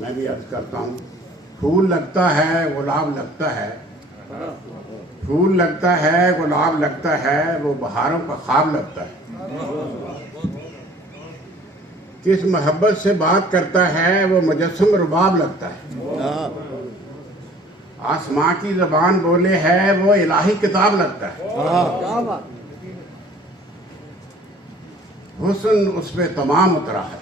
میں بھی عرض کرتا ہوں، پھول لگتا ہے گلاب لگتا ہے، پھول لگتا ہے گلاب لگتا ہے، وہ بہاروں کا خواب لگتا ہے۔ کس محبت سے بات کرتا ہے وہ مجسم رباب لگتا ہے۔ آسماں کی زبان بولے ہے وہ الہی کتاب لگتا ہے۔ حسن اس پہ تمام اترا ہے،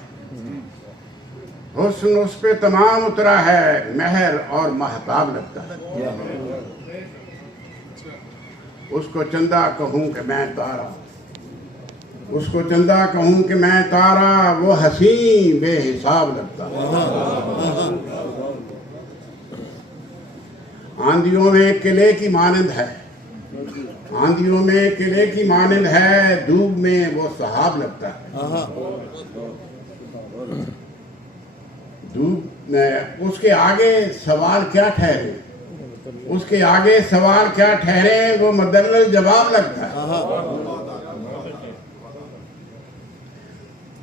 حسن اس پہ تمام اترا ہے، مہر اور مہتاب لگتا ہے۔ اس کو چندہ کہوں کہ میں تارا، اس کو چندہ کہوں کہ میں تارا، وہ حسین بے حساب لگتا ہے۔ آندھیوں میں قلعے کی مانند ہے، آندھیوں میں قلعے کی مانند ہے، دھوپ میں وہ سحاب لگتا ہے۔ دھوپ میں اس کے آگے سوال کیا ٹھہرے، اس کے آگے سوال کیا ٹھہرے، وہ مدلل جواب لگتا ہے۔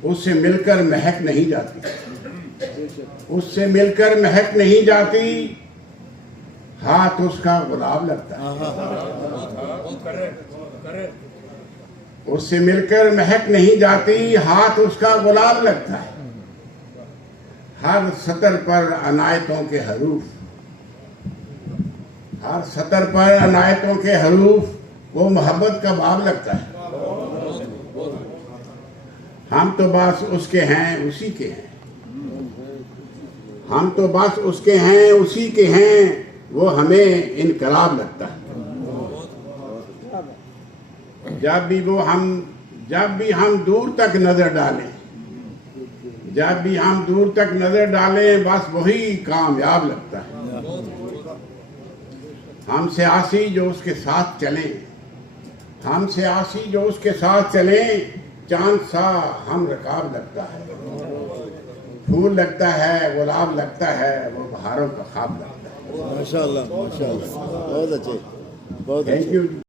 اس سے مل کر مہک نہیں جاتی، اس سے مل کر مہک نہیں جاتی، ہاتھ اس کا گلاب لگتا ہے۔ اس سے مل کر مہک نہیں جاتی، ہاتھ اس کا گلاب لگتا ہے۔ ہر سطر پر عنایتوں کے حروف، ہر سطر پر عنایتوں کے حروف، وہ محبت کا باب لگتا ہے۔ ہم تو بس اس کے ہیں اسی کے ہیں، ہم تو بس اس کے ہیں اسی کے ہیں، وہ ہمیں انقلاب لگتا ہے۔ جب بھی ہم دور تک نظر ڈالیں، جب بھی ہم دور تک نظر ڈالیں، بس وہی کامیاب لگتا ہے۔ ہم سیاسی جو اس کے ساتھ چلیں، ہم سیاسی جو اس کے ساتھ چلیں، چاند سا ہم رکاب لگتا ہے۔ پھول لگتا ہے گلاب لگتا ہے، وہ بہاروں کا خواب لگتا ہے۔ ماشاءاللہ ماشاءاللہ، بہت اچھے، بہت اچھے۔ Thank you.